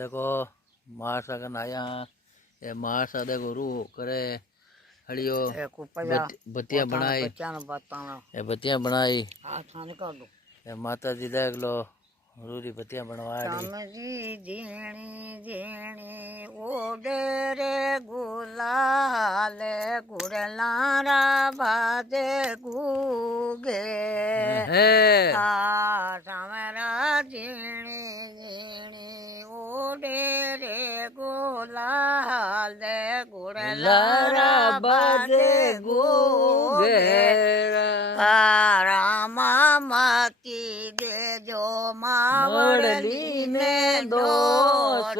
देखो मारसा कन आया ये मारसा देखो रू करे हड़ियो बत्तियां बनाई ये बत्तियां बनाई ये माता जी देख लो रूरी बत्तियां बनवा रही झीणी झीणी ओडरे गुलाल गुड़लारा बाजे गुगे सामरा झीणी झीणी ओडरे गुलाल गुड़लारा बाजे गुगे रामा माती दे जो मावड़ली ने दोष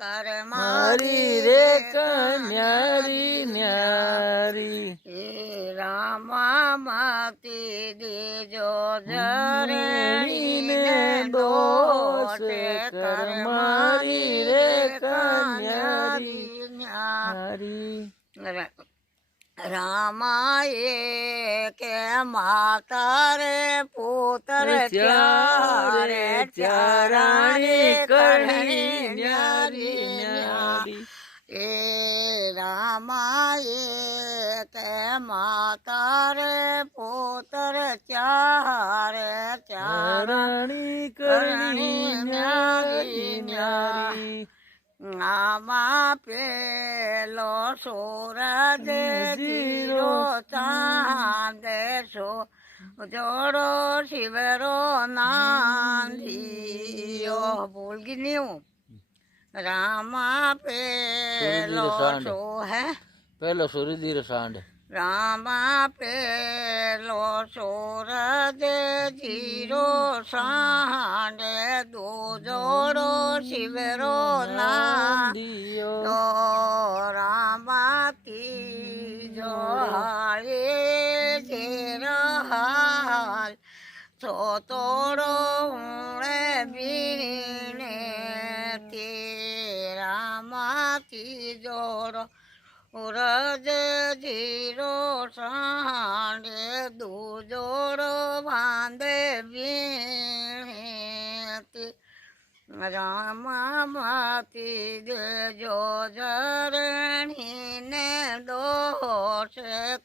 कर मारी रे न्यारी न्यारी रामा माती दे जो जरणी ने दोष कर मारी रे न्यारी न्यारी रामाये के माता रे पुत्र चारे चाराणी करणी न्यारी न्यारी ए रामाये के माता रे पुत्र चारे चाराणी करणी न्यारी न्यारी आमा पेलो सूरज जीरो चांद सो जोड़ो शिवरो नांदियो भूल गई नहीं हूँ रामा पेलो सो है पहलो सूरज सांड रामा पेलो सूरज जीरो सांड दो जोड़ो शिवरो नांदियो रामा तीजो हाले तेरा हाल तो तोड़ो उड़े बीने तेरा माती जोड़ो उरज जीरो सांडे दो जोड़ो बांधे बीने रामा माती दे जो जरणी ने दोष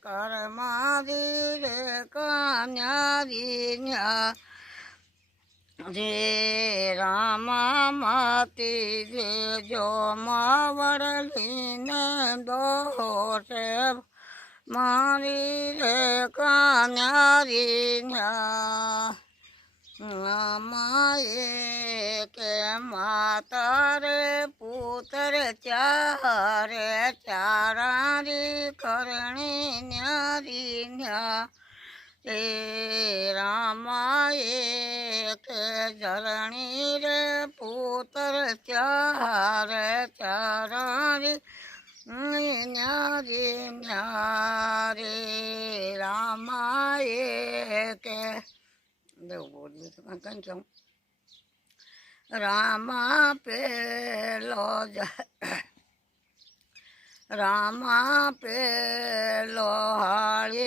कर मारी रे कन्यारी रे रामा माती दे जो मावड़ली ने दोष मारी रे कन्यारी माये के माता रे पुत्र चारे चारारी करणी न्यारी न्यारी रामाये के जरणी रे पुत्र चारे चारारी न्यारी न्यारी रामाये के रामा पेलो रामा पेलो हाले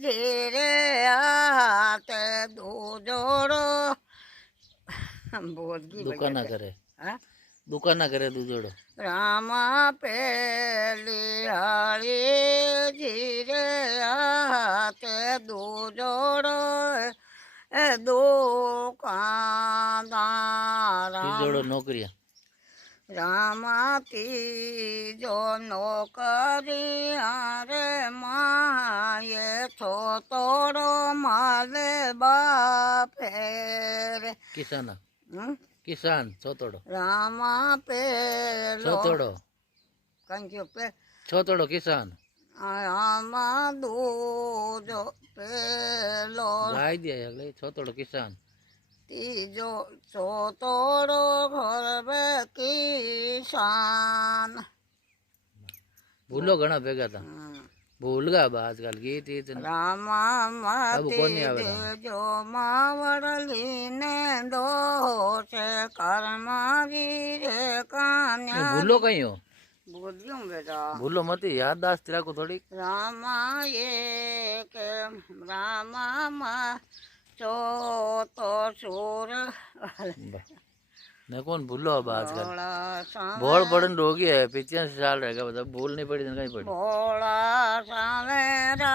धीरे आते दो जोड़ो बोल दुकान ना करे दुकान ना करे दो जोड़ो रामा पेली हाले धीरे आते दो जोड़ो दो जोड़ो नौकरिया रामा तीजो नौकरी रे माये छो तोड़ो माले बापे किसान किसान छोतोड़ो रामा पेलो छोतोड़ो कंक्यो पे छोतोड़ो किसान रामा दूजो पेलो गाय दिया अगले छोतोड़ो किसान तीजो छोतोड़ो घर में किसान भूलो घना भेगा था भूल गया आजकल गीत रामा माती जो मावड़ली ने दोष कर मारी रे कन्या भूलो कहीं हो बोलियो बेटा भूलो मत याददाश्त रखो थोड़ी रामा ये के रामा मा चो तो सूर मैं कौन भूलो अब आजकल भोला भोल पड़न रोगी है 85 साल रहेगा बता भूल नहीं पड़ी कहीं पड़ी भोला सवेराया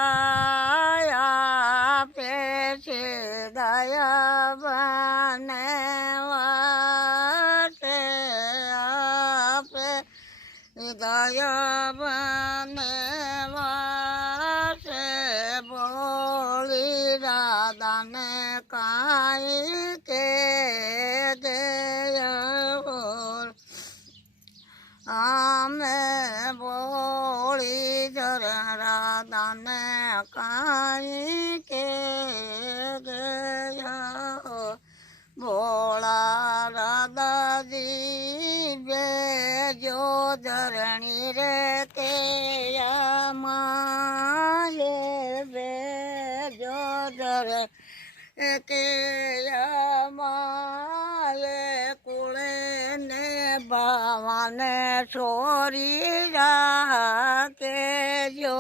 पेशे दया बने वाटे आपे दया बने वाटे बोली राधा ने काई के दे आमे बोली जर राधा ने काई के गया भोला राधा जी बेजो धरणी रे के माये बेजो धर के माये कुले ने बावाने छोरी के जो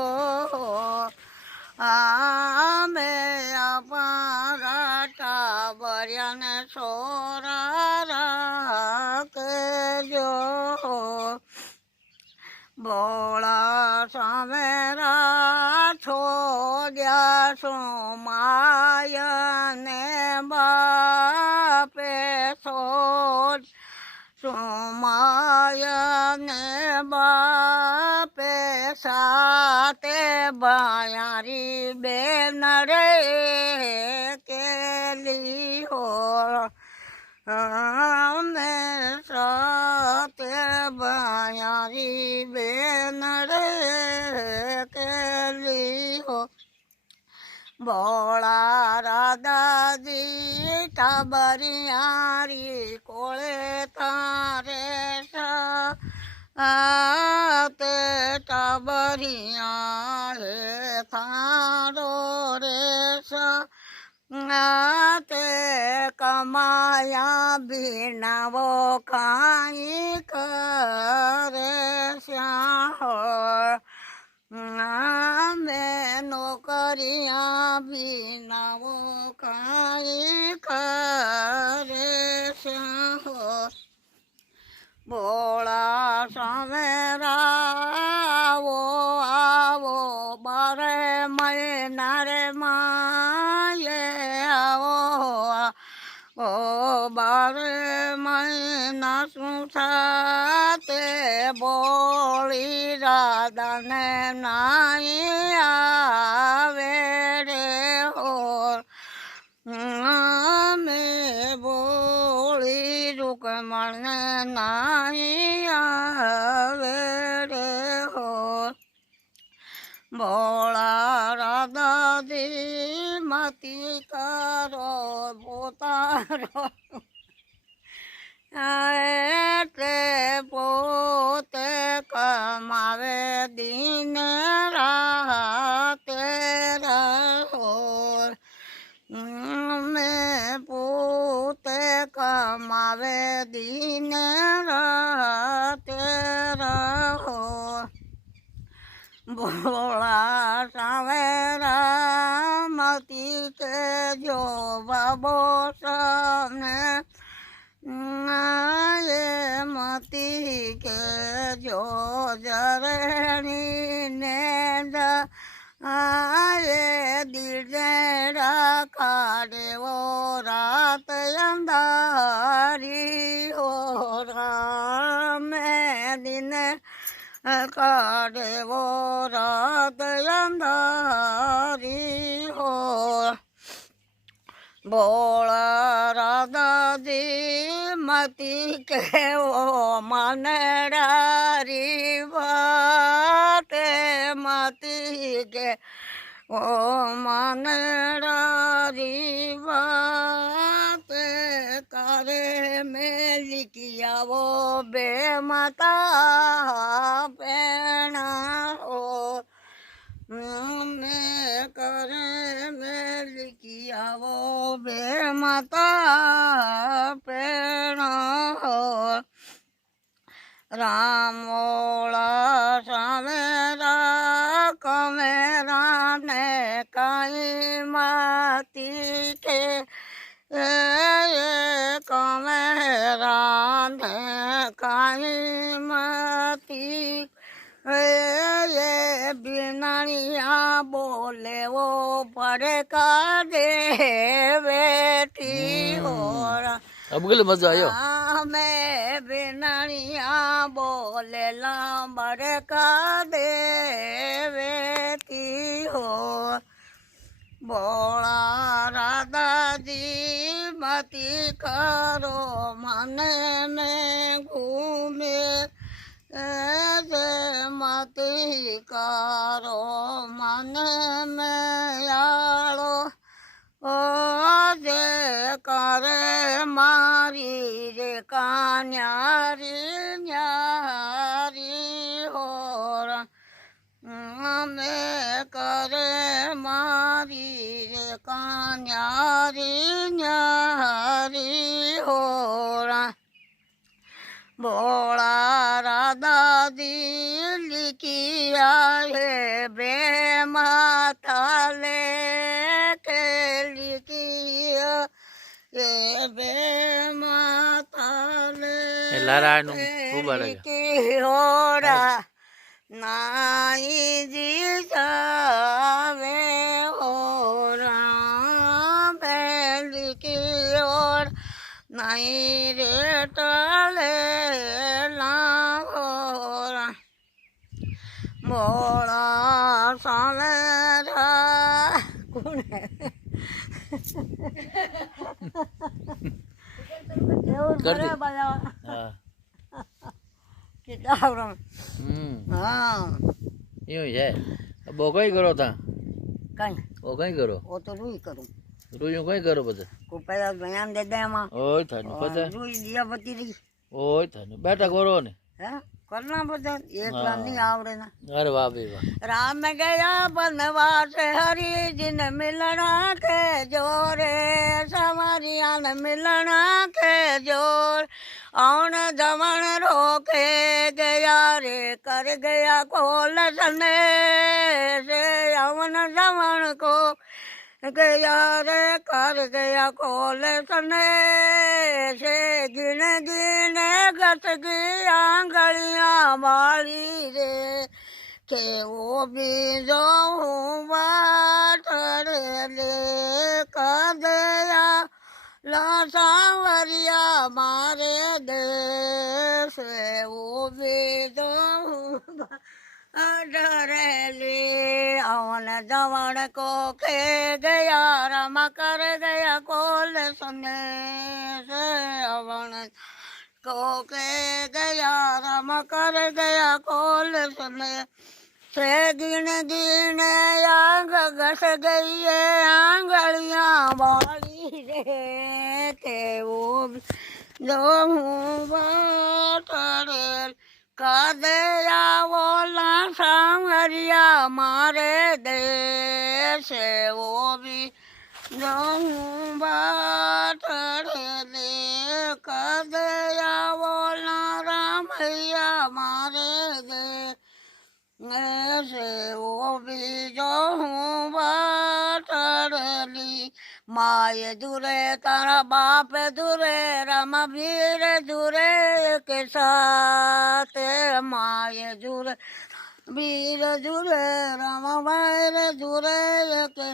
आमे अपारा टाबरियन छोरा के जो भोला सवेरा छोड़िया सोमायन बापे छोड़ सोमायन बापे साते बायारी बेन रे के ली हो मैं साते बायारी बेन रे के ली हो भोला राधा जी टाबरियारी कोले तारे आते टाबरिया है थारो रे आते कमाया बिना वो खाई करे श्याहो मैं नौकरियाँ बिना वो काई करे श्याहो भोला सवेरा वो आवो बारे महीना रे माये आवो ओ बारे महीना सुसाते बोली राधा ने नाई आवे रे हो मैं बोली रुकमण ने नाई आवे रे हो भोला राधा दी मती करो पोतारो ते पोते कमावे दिन रात रहो मैं पोते कमावे दिन रात रहो भोला सवेरा मती के जो बाबो सामने ये मती के जो जरणी नेंद आये दिलरा खाड़े वो रात अंधारी हो राम दिन काड़े वो रात अंधारी हो भोला राधा जी मती के वो मनडारी बाते मती के ओ मनडारी बाते करे में लिखिया वो बेमता पेना हो मैं करे में लिखिया वो बेमता पेना हो रामोला सवेरा कमेरा ने कई माती के કમે રાંધે કાઈ મતી એ બિનાણિયા બોલેવો પડે કાદે બેઠી હોરા અબગલ મજા આવ્યો અમે બિનાણિયા બોલેલા પડે કાદે બેઠી હો બોળા રાધાજી મતી કરો મને મેં ઘૂમે મતી કરો મને મેળો ઓ જે કરે મારી રે કાન્યારી ન્યારી હોરા અમે કરે મારી રે કાન્યારી ન્યારી હોરા બોળા રાધાજી લીકિયા હે બે માથા લે કે લીકિયા એ બે માથા લે લારાનું ખૂબ અલગ હોરા નાઈ જી જાવે હોરા પેલી કી ઓર નાઈ રે ટલે લાહોરા મોળા સાલે કોને એવું કરે બાયા હા કેટલા આવરણ હા એવું છે બહુ કઈ કરો તા કઈ ઓ કઈ કરો ઓ તો રૂઈ કરું રૂયું કઈ કરો બધા કોઈ પેલા જ્ઞાન દે દે એમાં ઓય થાય બધા રૂઈ દિયા બતી રહી ઓય થાય બેઠા કરો ને હે કરના બધા એકલા નહીં આવડે ના અરે વાહ ભાઈ વાહ રામ ગયા बनवास हरि जिन मिलना के जोरे संवरिया न मिलना के जोर औन जमन रोके गया रे कर गया कोल सने से अवन जमन को गया रे कर गया कोल सने से गिन गिन गत गया आंगलियां वाली रे के वो बीजो बात ले कर गया ला सांवरिया मारे देश वो बीजो डरेली अवन जवन को के गया रम कर गया कोल सने से अवन को के गया रम कर गया कोल सने से गिन गिन आंग घस गई है आंगलियां वाली रे के वो जो हूँ बात कर दिया वो सांवरिया मारे देश वो भी जो हूँ बात दे कर दिया वो रामैया मारे दे ऐसे वो भी जो हूँ बात ली माए दूरे तारा बाप दूरे राम वीर दूरे के साथ माए दूरे वीर दूरे राम वीर दूरे के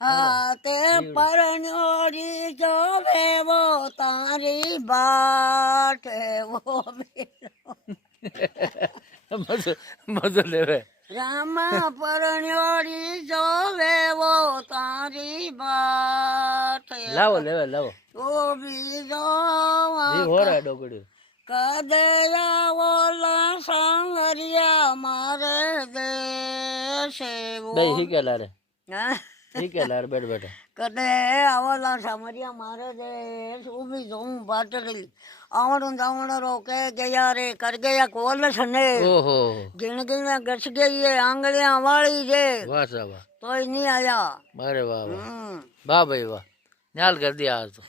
आते परनोरी जो वे वो तारी बाट वो भी મજો લેવે રામ પરણ્યોરી જોવે વો તારી બાત લાવો લેવે લાવો ઓ બીજો જી હોરા ડોગડ્યું કદયા ઓલા સાંગરિયા મારે દેશે બે હિકેલા રે હા હિકેલા રે બેઠ બેઠા કદે ઓલા સામરિયા મારે દેશ ઉભી જોઉં બાટલી आवण जावण रोके गया रे कर गया कोल सने ओहो गिन गिन घस गई है आंगलियां वाली जे वाह साहब तो ही नहीं आया अरे वाह वाह वाह भाई वाह न्याल कर दिया आज तो